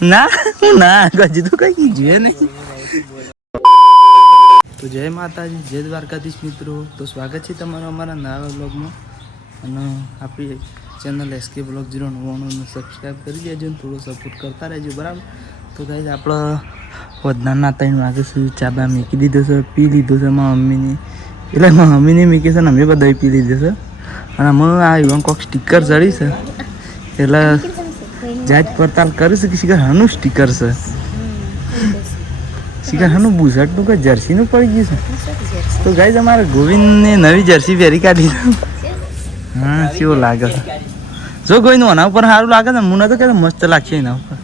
ના ના હજી તો કઈ કીધું નહીં. તો જય માતાજી, જય દ્વારકાધીશ મિત્રો. તો સ્વાગત છે તમારું અમારા નવા બ્લોગમાં. અને આપણી ચેનલ SK Vlog 099 સબસ્ક્રાઈબ કરી દેજો અને થોડો સપોર્ટ કરતા રહેજો, બરાબર. તો ગાઈઝ આપણે વધનારના 3 વાગે સુધી ચા બા મૂકી દીધો છે, પી લીધો છે મારા મમ્મીની. એટલે મારા મમ્મીને મૂકી છે ને અમે બધા પી લીધો છે. અને અમે આ યુવાન કોઈક સ્ટીકર ચડી છે એટલે જાત પડતાલ કરીશું કે શિખર હાનું સ્ટીકર છે, શિખર હાનું બુઝાટનું કે જર્સીનું પડી ગયું છે. તો ગાઈઝ અમારે ગોવિંદને નવી જર્સી પહેરી કાઢી. હા કેવું લાગે છે જો ગોવિંદ એના ઉપર સારું લાગે છે. મને તો કે મસ્ત લાગશે એના ઉપર.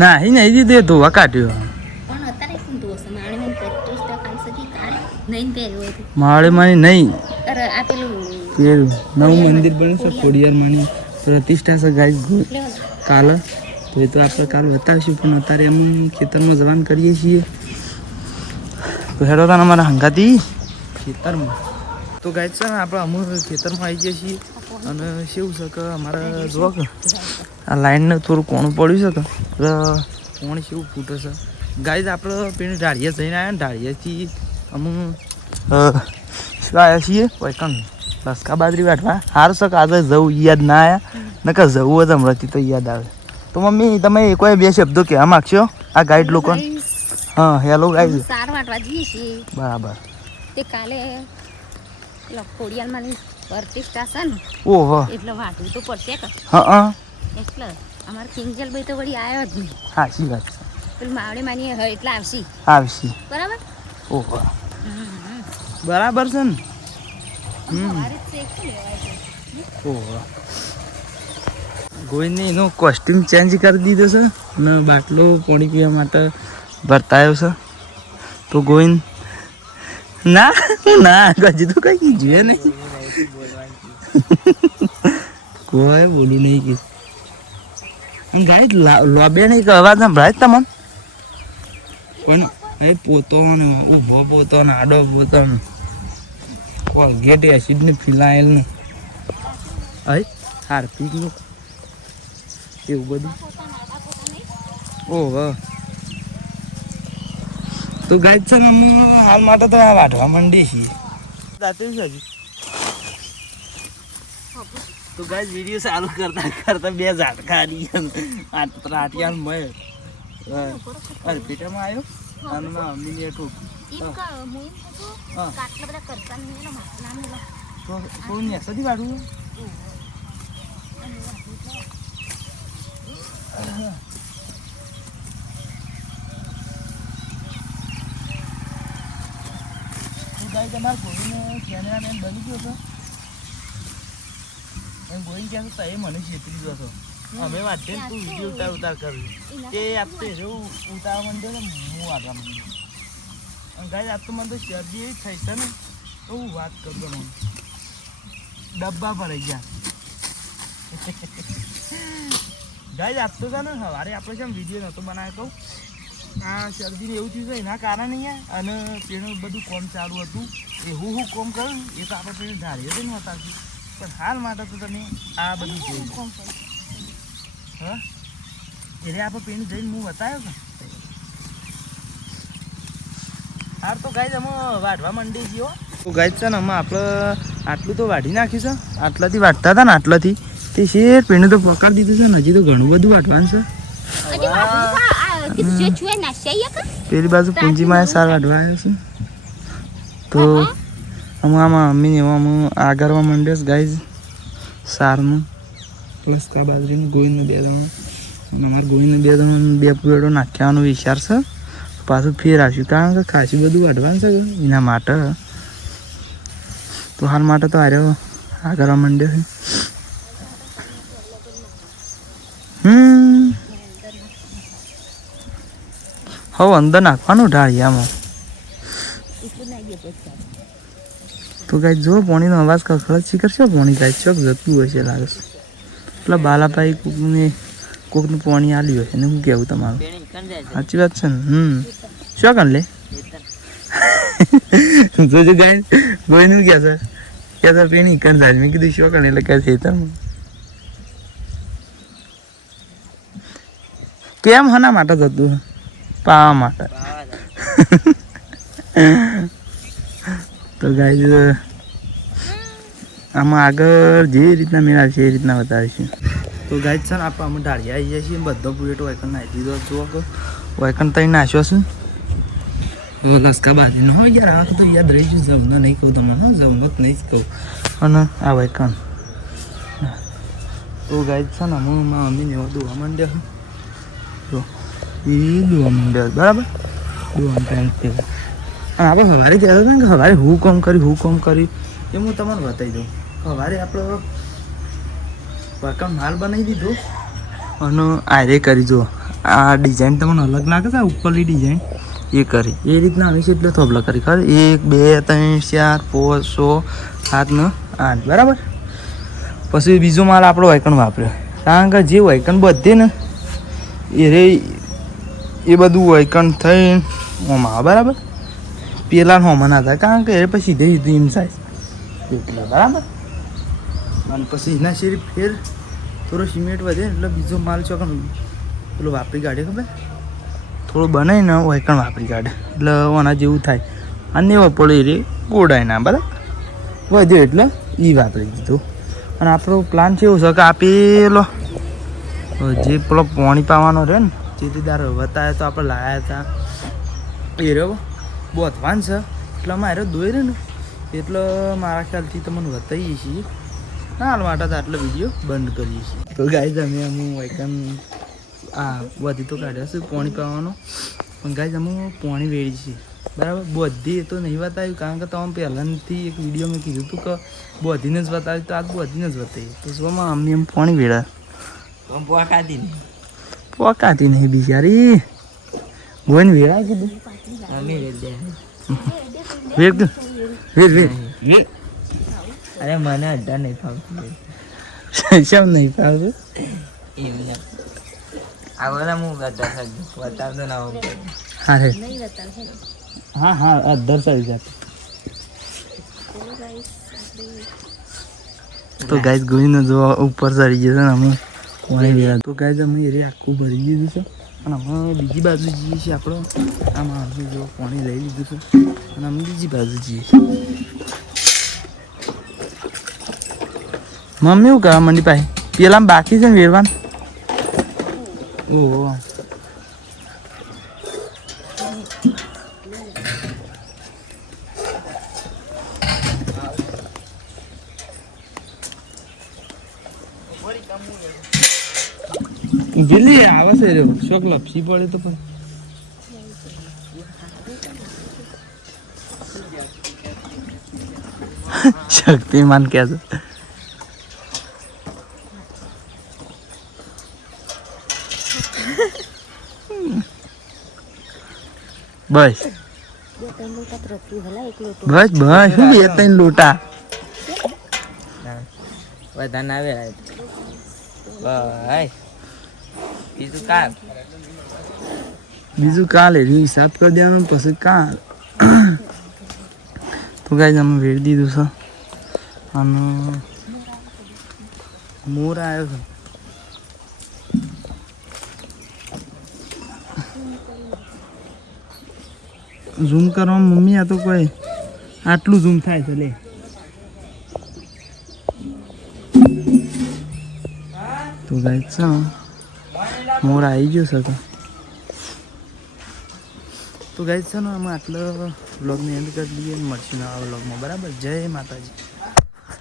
ના એ નહીં દીધું ધોવા કાઢ્યો. માળે માની નહીં પેલું નવું મંદિર બન્યું છે ખોડિયાર પ્રતિષ્ઠા છે ગાઈઝ કાલે. તો એ તો આપણે કાલે બતાવીશું, પણ અત્યારે એમ ખેતરમાં જવાન કરીએ છીએ. તો હેડો હતા અમારા હંગાતી ખેતરમાં. તો ગાઈઝ છે ને આપણે અમુક ખેતરમાં આવી જઈએ છીએ. અને કેવું છે કે અમારે જો કે આ લાઈનને થોડું કોણું પડ્યું છે કે કોણ કેવું ફૂટે છે. ગાઈઝ આપણે પેલી ઢાળિયા જઈને આવ્યા ને ઢાળિયાથી અમુક શું આવ્યા છીએ પૈકન લસકા બાજરી વાટવા. સારું છે કે આજે જવું યાદ ના આવ્યા, નકર જવું હોય તો હમણાંથી તો યાદ આવે. તો મમ્મી તમે કોઈ 2 શબ્દો કહેવા માગશો આ ગાઈડ લોકો? હા હેલો ગાઈડ. સાર વાટવા જઈએ છીએ બરાબર. તે કાલે ખોડિયારમાં પ્રતિષ્ઠા છે ને, ઓહો એટલે વાટવું તો પડશે કે. હા એટલે અમારે કિંજલભાઈ તો વળી આવ્યો જ નહીં. સાચી વાત છે. પેલી માવડે માની હોય એટલે આવશી બરાબર. ઓહો બરાબર છે ને. ઓહો ગોવિંદને એનો કોસ્ટ્યુમ ચેન્જ કરી દીધો છે અને બાટલો પાણી પીવા માટે ભરતાયો છે. તો ગોવિંદ ના ના હજી તો કઈ કીધું નહીં. કોઈ બોલું નહીં કીધું. ગાય લોબે નહીં અવાજ સંભળાય તમને? પણ એ પોતો ને ઊભો પોતો ને આડો પોતો ને કોલગેટ એસિડ ને ફિનાઇલ ને હાર્પિક નું એવું બધું. ઓહો તો ગાય છે ને અમે હાલ માટે તો આ વાઢવા માંડી છીએ. તો ગાય વિડીયો ચાલુ કરતા કરતા 2 ઝાટકા આટિયા મય અર્પિટામાં આવ્યો અને મમ્મીને ઠોક. તો નેસાથી વાઢવું તમારે ગોવિંદ કેમેરામેન બની ગયો હતો. ગોવિંદ ક્યાં તો એ મને છેતરી ગયો હતો. અમે વાંચે તું વિડીયો ઉતાર કર્યું તે આપતે એવું ઉતારવા માંડ્યો ને હું વાગવા માંડ્યો. અને ગાય આપ તો મને તો શરદી એવી થઈ છે ને તો હું વાત કરું મને ડબ્બા ભરાઈ ગયા. ગાય આપતો છે ને સવારે આપણે કેમ વિડીયો નહોતો બનાવ્યો કહું આ શરદીને એવું થયું છે એના કારણે અહીંયા. અને તેનું બધું કોમ ચાલુ હતું એ હું કોમ કરું એ તો આપણે પેલી ધારીએ તો નહીં હોતા. પણ હાલ માટે તો તમે આ બધું જોયું. હા એટલે આપણે પેલી જઈને હું બતાવ્યો કે હાર. તો ગાય અમે વાઢવા માંડી છીએ. તો ગાય છે ને અમે આપણે આટલું તો વાઢી નાખ્યું છે. આટલાથી વાઢતા હતા ને આટલાથી તે શેર પેને તો પકડી દીધું છે ને. હજી તો ઘણું બધું વાઢવાનું છે. પેલી બાજુ પૂંજીમાં સાર વાઢવા આવ્યો છે. તો અમે આમાં મમ્મીને એમાં અમે આગળવા માંડ્યો છે ગાઈઝ સારનું પ્લસ કા બાજરીનું ગોવિંદને 2 દણો. અમારે ગોવિંદને 2 દણો 2 પૂરેડો નાખ્યાવાનો વિચાર છે. પાછું ફેર આવ્યું કારણ કે ખાસું બધું વાઢવાનું છે એના માટે. તો હાલ માટે તો આર્યો આગળવા માંડ્યો છે. હવે અંદર નાખવાનું ઢાળિયામાં. તો ગાય જો પાણીનો અવાજ કખડત શી કરશે. પાણી ગાય ચોક જતું હોય છે લાગે છે. પેલા બાલાભાઈ કોકનું પાણી આલ્યું હોય એને શું કહેવું તમારું? સાચી વાત છે ને. શું કર લે જોજો ગાય ગોઈનું કહે છે પેણી કર જાય. મેં કીધું શું કરે એટલે કહે છે કેમ હના માટે જતું પાવા માટે તો ગાઈઝ આમાં આગળ જે રીતના મેળા છે એ રીતના બતાવીશું. તો ગાઈઝ છે ને આપણે અમે ઢાળિયા આવી જાય છીએ બધો પુરેટો વાયકન નાખી દીધો જુઓ કે વાયકન તઈ નાખ્યો છું લસકા બાંધીને હો યાર આ તો યાદ રહી ગયું જમનો નહીં કહું તમને હા જમનો જ નહીં જ કહું અને આ વાયકન તો ગાઈઝ છે ને હું મારા મમ્મીને એવો દોવા માંડ્યો તો એ દોવા માંડ્યો બરાબર દોવા ટાઈમ થયો અને આપણે સવારે કહેતા હતા ને કે સવારે હું કોમ કરી એ હું તમને બતાવી દઉં. સવારે આપણો વાયકન માલ બનાવી દીધો અને આરે કરી જો આ ડિઝાઇન તમને અલગ લાગે છે ઉપરની ડિઝાઇન એ કરી એ રીતના આવી છે એટલે થોભલા કરી ખબર 1 2 3 4 5 6 7 ને 8 બરાબર. પછી બીજો માલ આપણો વાયકન વાપર્યો કારણ કે જે વાયકન બધે ને એ બધું વાયકન થઈને ઓમાં બરાબર પેલા હોમાં ના થાય કારણ કે એ પછી સીધે સીધું એમ સાઈઝ એટલે બરાબર. અને પછી એના શેરી ફેર થોડો સિમેન્ટ વધે એટલે બીજો માલ ચોકન પેલો વાપરી કાઢે ખબર થોડું બનાવીને વાયકણ વાપરી કાઢે એટલે ઓના જેવું થાય અને વપોળે રે ગોડાય ના બરાબર વધ્યો એટલે એ વાપરી દીધું. અને આપણો પ્લાન છે એવું છે કે આ પેલો જે પેલો પાણી પાવાનો રહે ને જેથી દાર વતાવે તો આપણે લાવ્યા હતા એ રહ્યો બોધવાન છે એટલે મારે દોઈ રહ્યો ને એટલે મારા ખ્યાલથી તમને બતાવીએ છીએ હાલ માટે તો આટલો વિડીયો બંધ કરીએ છીએ. તો ગાઈઝ અમે હું વાયકન આ બધી તો કાઢ્યા છે પાણી પાવાનો પણ ગાઈઝ અમે પાણી વેળી છીએ બરાબર. બધી એ તો નહીં બતાવ્યું કારણ કે તમે પહેલાંથી એક વિડીયો મેં કીધું હતું કે બધીને જ બતાવ્યું તો આજ બધીને જ બતાવી તો શોમાં અમને એમ પાણી વેળા પોકાતી નહીં બિચારી બોઈને વેળા કીધું વેર અરે મને અડ્ડા નહીં ફાવતું શેમ નહીં ફાવતું એમને આગળ હું અડ્ડા બતાવતો ના હોઉં હા રે નહીં બતાવે હા હા આ દર્શાવી જાત તો ગાઈઝ ગોઈને જો ઉપર ચડી ગયો છે ને અમે પાણી વેળા તો ગાઈઝ અમે એ આખું ભરી દીધું છે અને અમે બીજી બાજુ જઈએ છીએ આપણો આમાં અમે જો પાણી લઈ લીધું છે અને અમે બીજી બાજુ જઈએ છીએ. મમ્મી એવું કરવા મંડી પાસે પેલા બાકી છે ને વેરવાનું ઓહો ગીલી આવે છે રે શોક લપસી પડે તો પણ શક્તિમાન કે છે બસ બસ બસ શું 2-3 લોટા બધા ના આવે ભાઈ બીજું કાલે હિસાબ કરી દેવાનું પછી કાલ તો ગાઈઝ અમે વેરી દીધું છે અને મોર આવ્યો છે ઝૂમ કરવા મમ્મી આ તો કોઈ આટલું ઝૂમ થાય છે લે તો ગાઈઝ છે મોર આવી ગયો છે તો ગાઈઝ છે ને અમે આટલો વ્લોગને એન્ડ કરી દઈએ મળશું નવા વ્લોગમાં બરાબર. જય માતાજી.